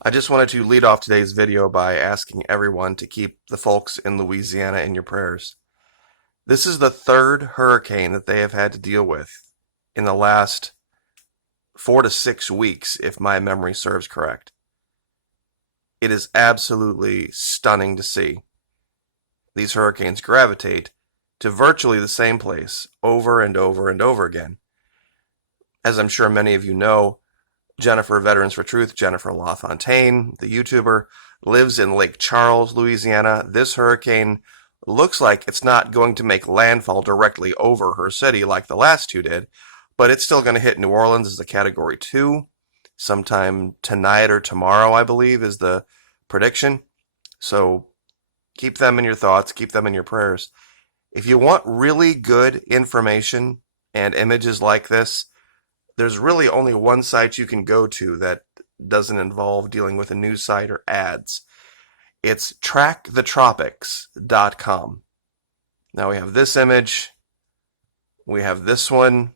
I just wanted to lead off today's video by asking everyone to keep the folks in Louisiana in your prayers. This is the third hurricane that they have had to deal with in the last 4 to 6 weeks, if my memory serves correct. It is absolutely stunning to see these hurricanes gravitate to virtually the same place over and over and over again. As I'm sure many of you know, Jennifer, Veterans for Truth, Jennifer LaFontaine, the YouTuber, lives in Lake Charles, Louisiana. This hurricane looks like it's not going to make landfall directly over her city like the last two did, but it's still going to hit New Orleans as a Category 2 sometime tonight or tomorrow, I believe, is the prediction. So keep them in your thoughts, keep them in your prayers. If you want really good information and images like this, there's really only one site you can go to that doesn't involve dealing with a news site or ads. It's trackthetropics.com. Now we have this image. We have this one.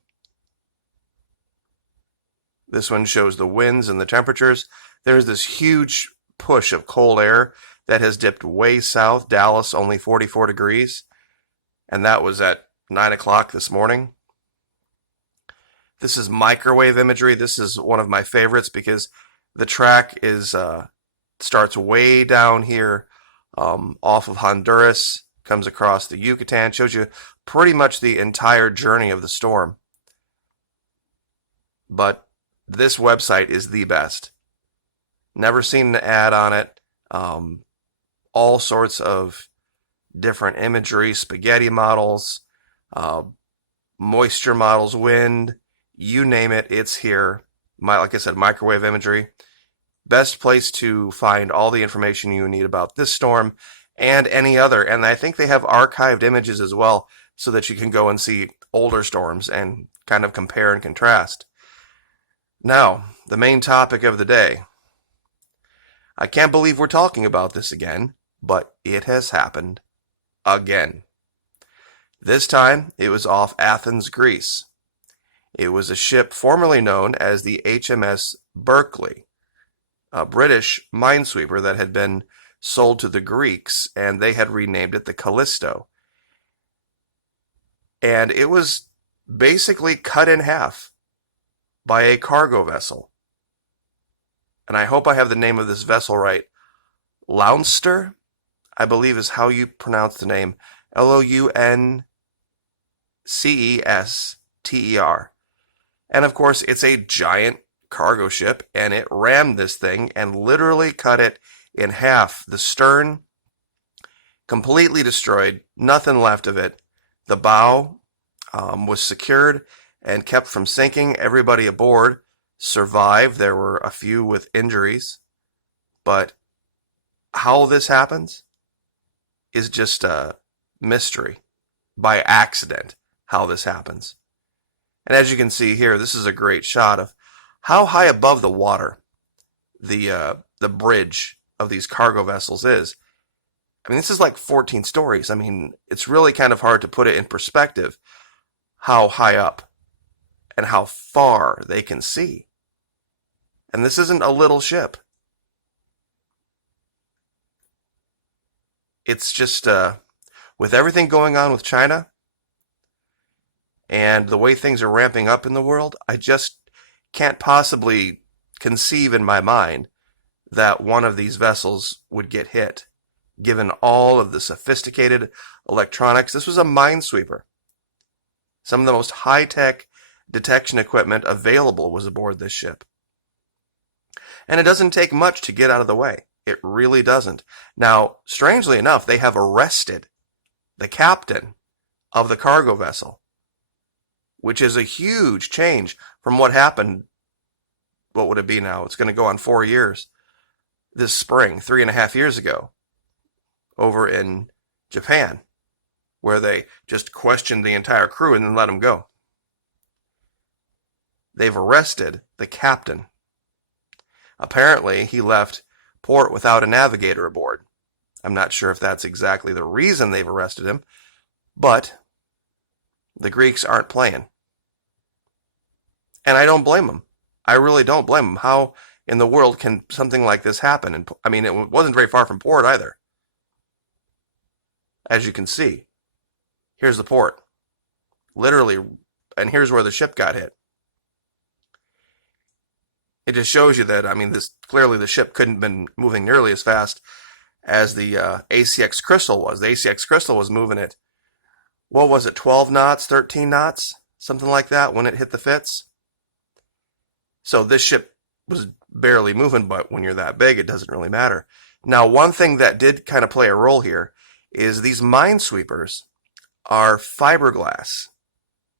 This one shows the winds and the temperatures. There's this huge push of cold air that has dipped way south. Dallas, only 44 degrees. And that was at 9 o'clock this morning. This is microwave imagery. This is one of my favorites because the track is starts way down here off of Honduras, comes across the Yucatan, shows you pretty much the entire journey of the storm. But this website is the best. Never seen an ad on it. All sorts of different imagery, spaghetti models, moisture models, wind, you name it, it's here. Like I said, microwave imagery. Best place to find all the information you need about this storm and any other. And I think they have archived images as well so that you can go and see older storms and kind of compare and contrast. Now, the main topic of the day. I can't believe we're talking about this again, but it has happened again. This time, it was off Athens, Greece. It was a ship formerly known as the HMS Berkeley, a British minesweeper that had been sold to the Greeks, and they had renamed it the Callisto. And it was basically cut in half by a cargo vessel. And I hope I have the name of this vessel right. Lounster, I believe is how you pronounce the name. Louncester. And of course, it's a giant cargo ship, and it rammed this thing and literally cut it in half. The stern, completely destroyed, nothing left of it. The bow was secured and kept from sinking. Everybody aboard survived. There were a few with injuries. But how this happens is just a mystery. By accident, how this happens. And as you can see here, this is a great shot of how high above the water the bridge of these cargo vessels is. I mean, this is like 14 stories. I mean, it's really kind of hard to put it in perspective how high up and how far they can see. And this isn't a little ship. It's just, with everything going on with China, and the way things are ramping up in the world, I just can't possibly conceive in my mind that one of these vessels would get hit, given all of the sophisticated electronics. This was a minesweeper. Some of the most high-tech detection equipment available was aboard this ship. And it doesn't take much to get out of the way. It really doesn't. Now, strangely enough, they have arrested the captain of the cargo vessel, which is a huge change from what happened. What would it be now? It's going to go on 4 years this spring, 3.5 years ago, over in Japan, where they just questioned the entire crew and then let them go. They've arrested the captain. Apparently, he left port without a navigator aboard. I'm not sure if that's exactly the reason they've arrested him, but the Greeks aren't playing. And I don't blame them. I really don't blame them. How in the world can something like this happen? And I mean, it wasn't very far from port either. As you can see, here's the port. Literally, and here's where the ship got hit. It just shows you that, I mean, this clearly the ship couldn't have been moving nearly as fast as the ACX Crystal was. The ACX Crystal was moving at, what was it, 12 knots, 13 knots? Something like that when it hit the Fitz. So this ship was barely moving, but when you're that big, it doesn't really matter. Now, one thing that did kind of play a role here is these minesweepers are fiberglass.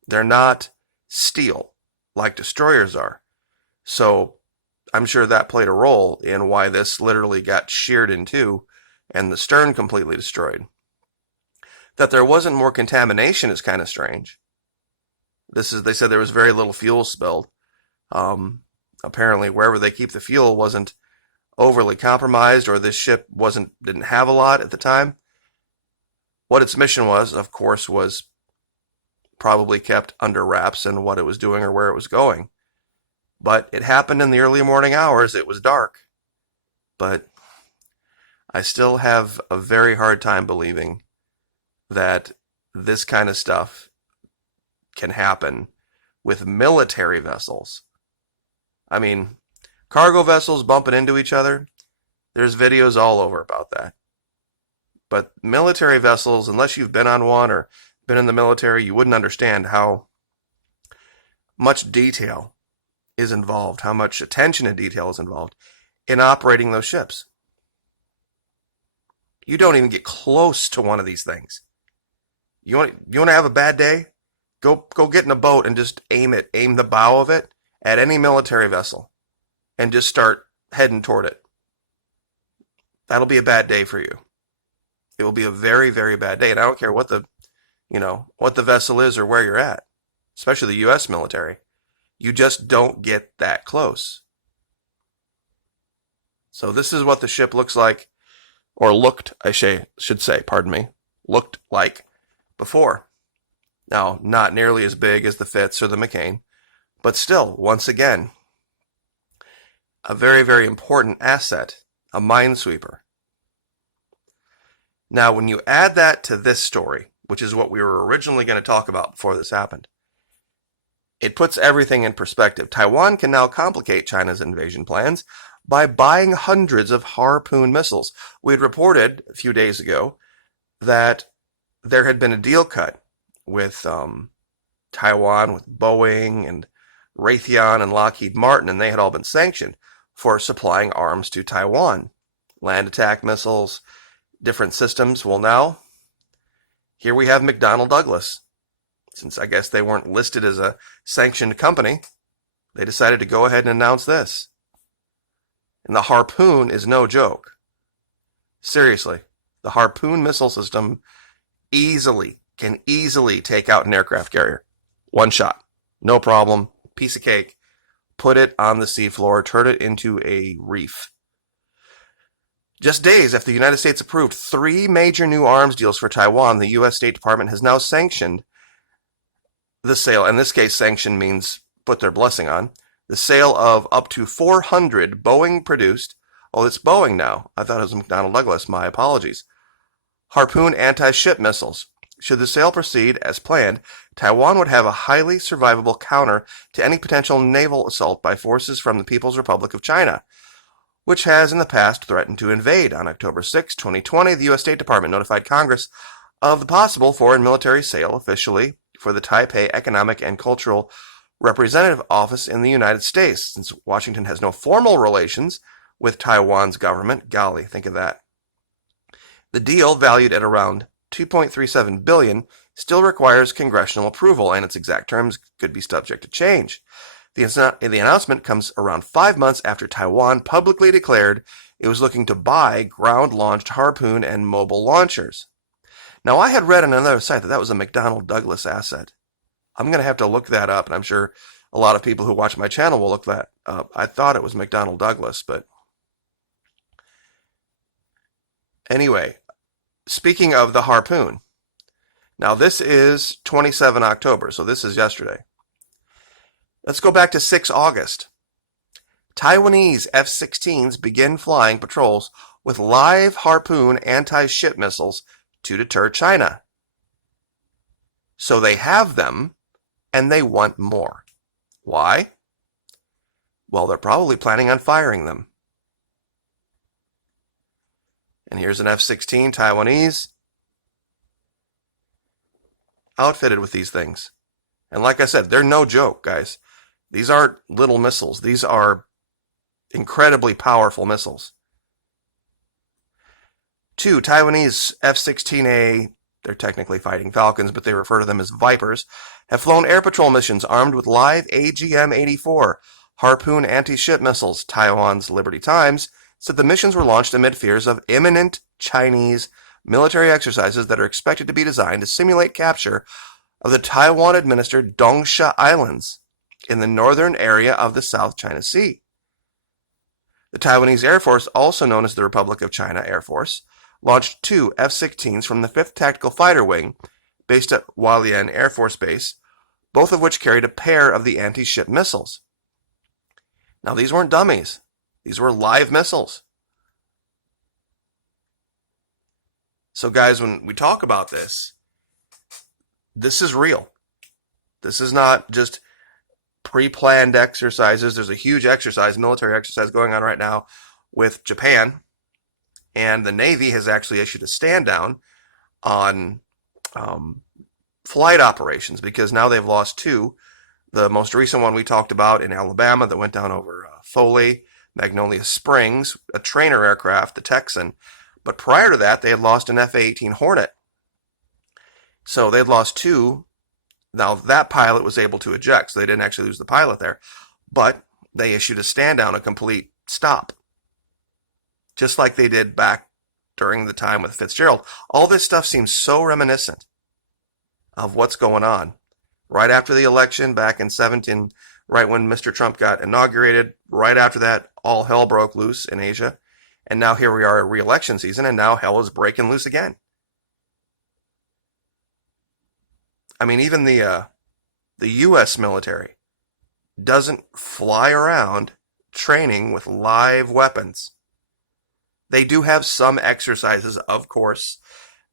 They're not steel like destroyers are. So I'm sure that played a role in why this literally got sheared in two and the stern completely destroyed. That there wasn't more contamination is kind of strange. They said there was very little fuel spilled. Apparently wherever they keep the fuel wasn't overly compromised, or this ship didn't have a lot at the time. What its mission was, of course, was probably kept under wraps and what it was doing or where it was going. But it happened in the early morning hours. It was dark. But I still have a very hard time believing that this kind of stuff can happen with military vessels. I mean, cargo vessels bumping into each other, there's videos all over about that. But military vessels, unless you've been on one or been in the military, you wouldn't understand how much detail is involved, how much attention and detail is involved in operating those ships. You don't even get close to one of these things. You want to have a bad day? Go get in a boat and just aim the bow of it at any military vessel and just start heading toward it. That'll be a bad day for you. It will be a very, very bad day. And I don't care what the vessel is or where you're at, especially the U.S. military. You just don't get that close. So this is what the ship looks like, or looked, I should say, looked like before. Now, not nearly as big as the Fitz or the McCain, but still, once again, a very, very important asset, a minesweeper. Now, when you add that to this story, which is what we were originally going to talk about before this happened, it puts everything in perspective. Taiwan can now complicate China's invasion plans by buying hundreds of Harpoon missiles. We had reported a few days ago that there had been a deal cut with Taiwan, with Boeing and Raytheon and Lockheed Martin, and they had all been sanctioned for supplying arms to Taiwan. Land attack missiles, different systems. Well, now, here we have McDonnell Douglas. Since I guess they weren't listed as a sanctioned company, they decided to go ahead and announce this. And the Harpoon is no joke. Seriously, the Harpoon missile system can easily take out an aircraft carrier. One shot. No problem. Piece of cake. Put it on the seafloor. Turn it into a reef. Just days after the United States approved 3 major new arms deals for Taiwan, the U.S. State Department has now sanctioned the sale. In this case, sanction means put their blessing on. The sale of up to 400 Boeing-produced, it's Boeing now. I thought it was McDonnell Douglas. My apologies. Harpoon anti-ship missiles. Should the sale proceed as planned, Taiwan would have a highly survivable counter to any potential naval assault by forces from the People's Republic of China, which has in the past threatened to invade. On October 6, 2020, the U.S. State Department notified Congress of the possible foreign military sale officially for the Taipei Economic and Cultural Representative Office in the United States, since Washington has no formal relations with Taiwan's government. Golly, think of that. The deal, valued at around $2.37 billion, still requires congressional approval, and its exact terms could be subject to change. The announcement comes around 5 months after Taiwan publicly declared it was looking to buy ground-launched Harpoon and mobile launchers. Now, I had read on another site that was a McDonnell Douglas asset. I'm going to have to look that up, and I'm sure a lot of people who watch my channel will look that up. I thought it was McDonnell Douglas, but anyway, speaking of the Harpoon, now this is 27 October, so this is yesterday. Let's go back to 6 August. Taiwanese F-16s begin flying patrols with live Harpoon anti-ship missiles to deter China. So they have them, and they want more. Why? Well, they're probably planning on firing them. And here's an F-16 Taiwanese outfitted with these things. And like I said, they're no joke, guys. These aren't little missiles. These are incredibly powerful missiles. 2 Taiwanese F-16A, they're technically fighting Falcons, but they refer to them as Vipers, have flown air patrol missions armed with live AGM-84 Harpoon anti-ship missiles. Taiwan's Liberty Times said the missions were launched amid fears of imminent Chinese military exercises that are expected to be designed to simulate capture of the Taiwan-administered Dongsha Islands in the northern area of the South China Sea. The Taiwanese Air Force, also known as the Republic of China Air Force, launched 2 F-16s from the 5th Tactical Fighter Wing, based at Hualien Air Force Base, both of which carried a pair of the anti-ship missiles. Now, these weren't dummies. These were live missiles. So, guys, when we talk about this, this is real. This is not just pre-planned exercises. There's a huge exercise, military exercise going on right now with Japan, and the Navy has actually issued a stand down on flight operations because now they've lost 2. The most recent one we talked about in Alabama that went down over Foley, Magnolia Springs, a trainer aircraft, the Texan. But prior to that, they had lost an F-A-18 Hornet. So they had lost 2. Now, that pilot was able to eject, so they didn't actually lose the pilot there. But they issued a stand down, a complete stop. Just like they did back during the time with Fitzgerald. All this stuff seems so reminiscent of what's going on. Right after the election back in 2017, right when Mr. Trump got inaugurated, right after that, all hell broke loose in Asia. And now here we are at re-election season, and now hell is breaking loose again. I mean, even the U.S. military doesn't fly around training with live weapons. They do have some exercises, of course,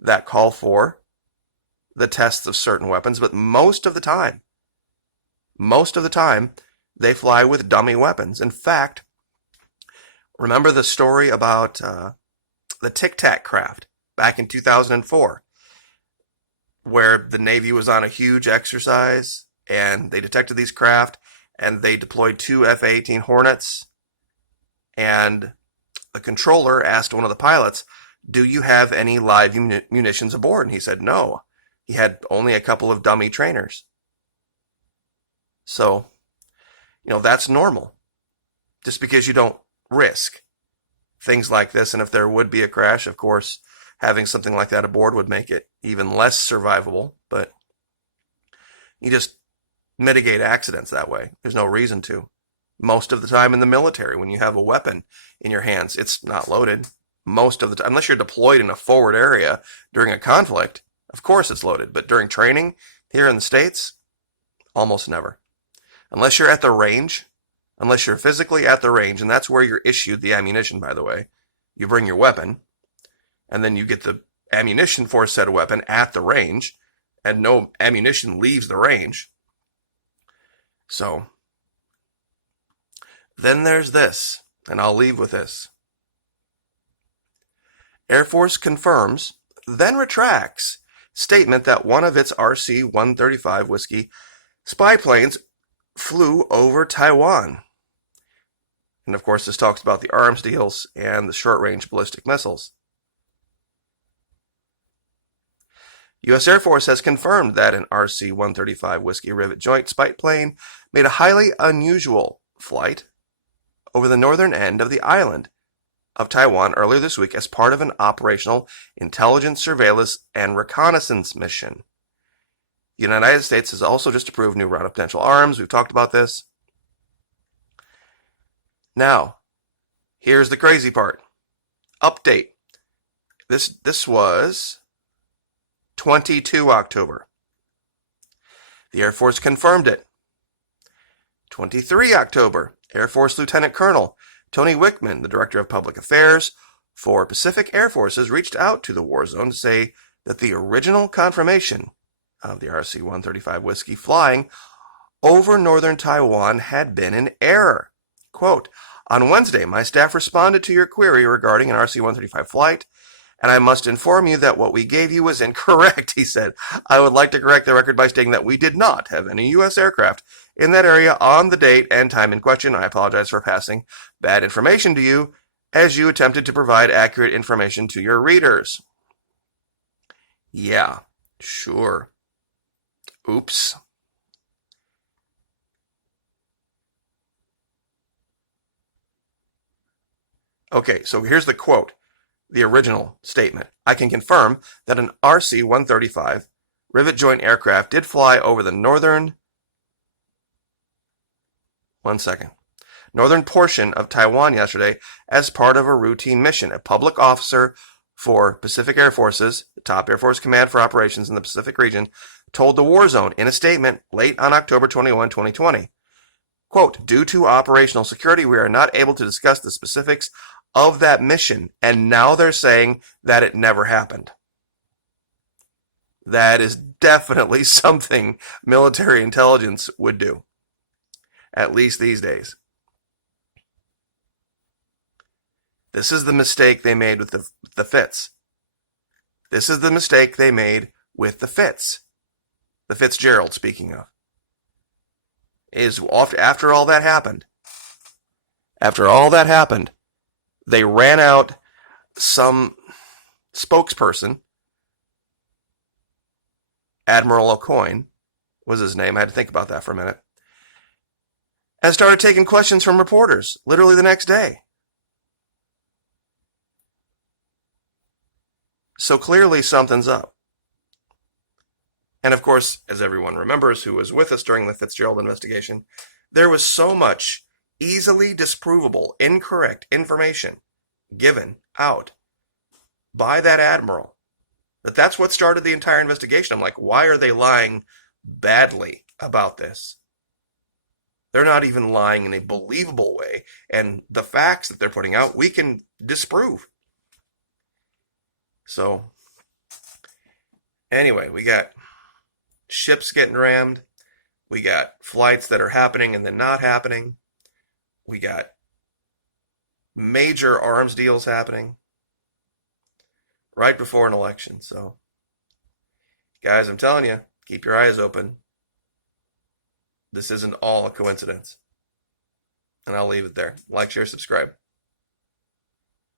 that call for the tests of certain weapons, but most of the time, they fly with dummy weapons. In fact, remember the story about the Tic Tac craft back in 2004, where the Navy was on a huge exercise and they detected these craft and they deployed 2 F-18 Hornets, and the controller asked one of the pilots, "Do you have any live munitions aboard?" And he said no. He had only a couple of dummy trainers. So, that's normal. Just because you don't risk things like this, and if there would be a crash, of course, having something like that aboard would make it even less survivable, but you just mitigate accidents that way. There's no reason to. Most of the time in the military, when you have a weapon in your hands, it's not loaded. Most of the time, unless you're deployed in a forward area during a conflict, of course it's loaded. But during training here in the States, almost never. Unless you're at the range, unless you're physically at the range, and that's where you're issued the ammunition, by the way. You bring your weapon, and then you get the ammunition for said weapon at the range, and no ammunition leaves the range. So, then there's this, and I'll leave with this. Air Force confirms, then retracts, statement that one of its RC-135 Whiskey spy planes flew over Taiwan. And of course, this talks about the arms deals and the short-range ballistic missiles. U.S. Air Force has confirmed that an RC-135 Whiskey Rivet Joint spy plane made a highly unusual flight over the northern end of the island of Taiwan earlier this week as part of an operational intelligence, surveillance, and reconnaissance mission. The United States has also just approved new round of potential arms. We've talked about this. Now, here's the crazy part. Update. This was 22 October. The Air Force confirmed it. 23 October. Air Force Lieutenant Colonel Tony Wickman, the Director of Public Affairs for Pacific Air Forces, reached out to the war zone to say that the original confirmation of the RC-135 whiskey flying over northern Taiwan had been in error. Quote, on Wednesday, my staff responded to your query regarding an RC-135 flight, and I must inform you that what we gave you was incorrect, he said. I would like to correct the record by stating that we did not have any U.S. aircraft in that area on the date and time in question. I apologize for passing bad information to you as you attempted to provide accurate information to your readers. Yeah, sure. Oops. Okay, so here's the quote, the original statement. I can confirm that an RC-135 rivet joint aircraft did fly over the northern portion of Taiwan yesterday as part of a routine mission. A public officer for Pacific Air Forces, the top Air Force Command for Operations in the Pacific region, told the War Zone in a statement late on October 21, 2020. Quote, due to operational security, we are not able to discuss the specifics of that mission, and now they're saying that it never happened. That is definitely something military intelligence would do, at least these days. This is the mistake they made with the Fitz. This is the mistake they made with the Fitz. The Fitzgerald, speaking of. Is after all that happened, they ran out some spokesperson, Admiral O'Coin was his name, I had to think about that for a minute, and started taking questions from reporters literally the next day. So clearly something's up. And of course, as everyone remembers who was with us during the Fitzgerald investigation, there was so much easily disprovable, incorrect information given out by that admiral that's what started the entire investigation. I'm like, why are they lying badly about this? They're not even lying in a believable way, and the facts that they're putting out, we can disprove. So, anyway, we got ships getting rammed. We got flights that are happening and then not happening. We got major arms deals happening right before an election. So, guys, I'm telling you, keep your eyes open. This isn't all a coincidence. And I'll leave it there. Like, share, subscribe.